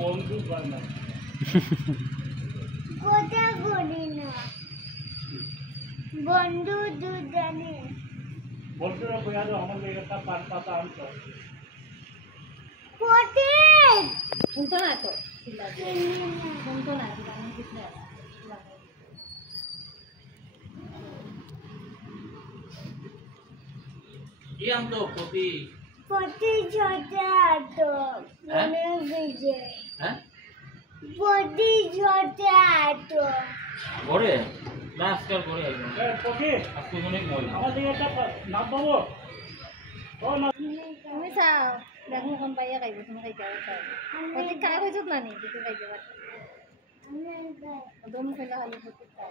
বন্ধু বানা কোথা করি না বন্ধু দুজনে বন্ধুরা বইয়া দাও আমার লেগে একটা পান পাতা আনতো কোথে শুনতো না তো শুনতো না আমি কিছু না কি আনতো পতি পতি ছোটে আতো মনে ভিজে হ্যাঁ পতি ছোটে আতো ঘরে না আজকাল ঘরে আইবো পকি আজকে অনেক ময়লা আমার লেগে একটা নাম পাবো ও না তুমি চাও দেখো কোন পাইয়া খাইব তুমি খাইতে চাও প্রত্যেক খাই হয়েছত না নি কিছু খাইতে পারো দম খেলা খালি প্রত্যেক খাই